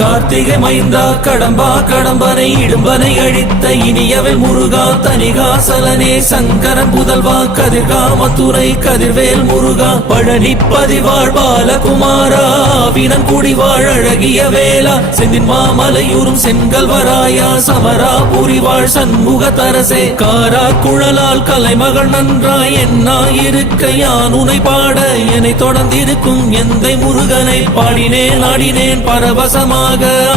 கார்த்திகை மைந்தா கடம்பா கடம்பனை இடும்பனை அழித்த இனியவன் முருகா தனிகாசலனே சங்கரன் புதல்வா கதிர்கா மத்துரை கதிர்வேல் முருகா பழனி பதிவாழ் பாலகுமாரா வினன் குடிவாழ் அழகிய வேளா செந்தின் மாமலையூரும் செங்கல்வராயா சமரா புரிவாழ் சண்முக தரசே காரா குழலால் கலைமகள் நன்றாய் என்னாயிருக்க யான் உனை பாட என்னை தொடர்ந்திருக்கும் எந்தை முருகனை பாடினேன் ஆடினேன் பரவசமாக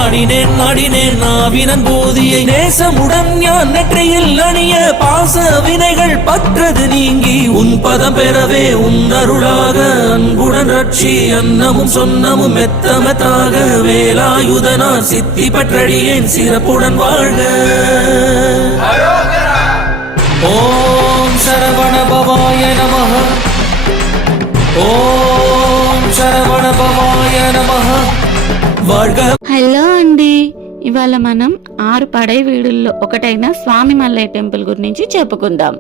ஆடினேன் நாடினேன் நாவினன் போதியை நேசமுடன் ஞான் நெற்றியில் அணிய பாச வினைகள் பற்றது நீங்கி உன் பதம் பெறவே உன் அருளாக அன்புடன் ரட்சி அன்னமும் சொன்னமும் மெத்தமத்தாக வேலாயுதனார் சித்தி பற்றடியேன் சிறப்புடன் வாழ்க. ஓம் சரவண பவாய நமஹ. ఓం శరవణ భవాయ నమః. హలో అండి, ఇవాళ మనం 6 పడై వీడుల్లో ఒకటైన స్వామిమలై టెంపుల్ గురించి చెప్పుకుందాం.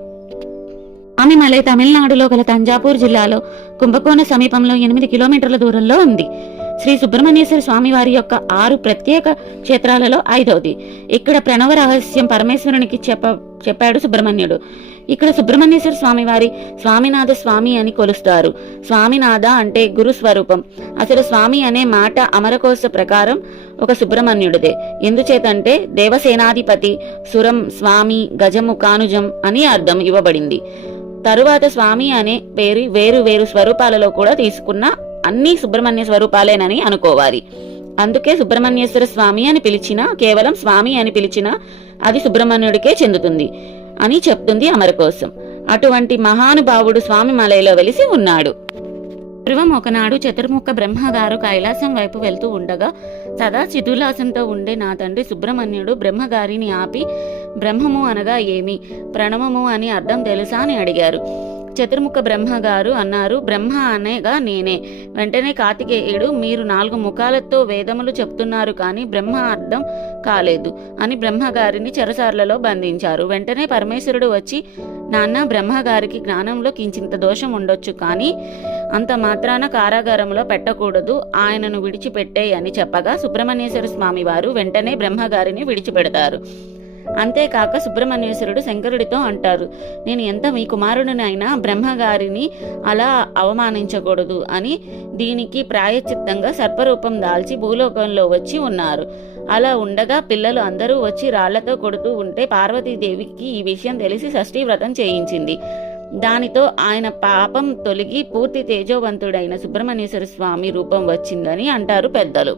స్వామిమలై తమిళనాడులో గల తంజాపూర్ జిల్లాలో కుంభకోణ సమీపంలో 8 కిలోమీటర్ల దూరంలో ఉంది. శ్రీ సుబ్రహ్మణ్యేశ్వర స్వామి వారి యొక్క 6 ప్రత్యేక క్షేత్రాలలో 5వది. ఇక్కడ ప్రణవ రహస్యం పరమేశ్వరునికి చెప్పాడు సుబ్రహ్మణ్యుడు. ఇక్కడ సుబ్రహ్మణ్యేశ్వర స్వామి వారి స్వామినాథ స్వామి అని కొలుస్తారు. స్వామినాథ అంటే గురు స్వరూపం. అసలు స్వామి అనే మాట అమరకోశ ప్రకారం ఒక సుబ్రహ్మణ్యుడిదే. ఎందుచేతంటే దేవసేనాధిపతి, సురం, స్వామి, గజము, కానుజం అని అర్థం ఇవ్వబడింది. తరువాత స్వామి అనే పేరు వేరు వేరు స్వరూపాలలో కూడా తీసుకున్న అన్ని సుబ్రహ్మణ్య స్వరూపాలేనని అనుకోవాలి. అందుకే సుబ్రహ్మణ్యేశ్వర స్వామి అని పిలిచినా, కేవలం స్వామి అని పిలిచినా అది సుబ్రహ్మణ్యుడికే చెందుతుంది అని చెప్తుంది అమరకోశం. అటువంటి మహానుభావుడు స్వామిమలైలో వెలిసి ఉన్నాడు. పూర్వం ఒకనాడు చతుర్ముఖ బ్రహ్మగారు కైలాసం వైపు వెళ్తూ ఉండగా సదా చిదులాసంతో ఉండే నా తండ్రి సుబ్రహ్మణ్యుడు బ్రహ్మగారిని ఆపి, బ్రహ్మము అనగా ఏమి, ప్రణవము అని అర్థం తెలుసా అని అడిగారు. చతుర్ముఖ బ్రహ్మగారు అన్నారు, బ్రహ్మ అనేగా నేనే. వెంటనే కార్తికేయుడు, మీరు 4 ముఖాలతో వేదములు చెప్తున్నారు కానీ బ్రహ్మ అర్థం కాలేదు అని బ్రహ్మగారిని చెరసార్లలో బంధించారు. వెంటనే పరమేశ్వరుడు వచ్చి, నాన్న, బ్రహ్మగారికి జ్ఞానంలో కించింత దోషం ఉండొచ్చు కానీ అంత మాత్రాన కారాగారంలో పెట్టకూడదు, ఆయనను విడిచిపెట్టే అని చెప్పగా సుబ్రహ్మణ్యేశ్వర స్వామి వారు వెంటనే బ్రహ్మగారిని విడిచిపెడతారు. అంతేకాక సుబ్రహ్మణ్యేశ్వరుడు శంకరుడితో అంటారు, నేను ఎంత మీ కుమారుడినైనా బ్రహ్మగారిని అలా అవమానించకూడదు అని దీనికి ప్రాయశ్చిత్తంగా సర్పరూపం దాల్చి భూలోకంలో వచ్చి ఉన్నారు. అలా ఉండగా పిల్లలు అందరూ వచ్చి రాళ్లతో కొడుతూ ఉంటే పార్వతీదేవికి ఈ విషయం తెలిసి షష్ఠీ వ్రతం చేయించింది. దానితో ఆయన పాపం తొలగి పూర్తి తేజోవంతుడైన సుబ్రహ్మణ్యేశ్వర స్వామి రూపం వచ్చిందని అంటారు పెద్దలు.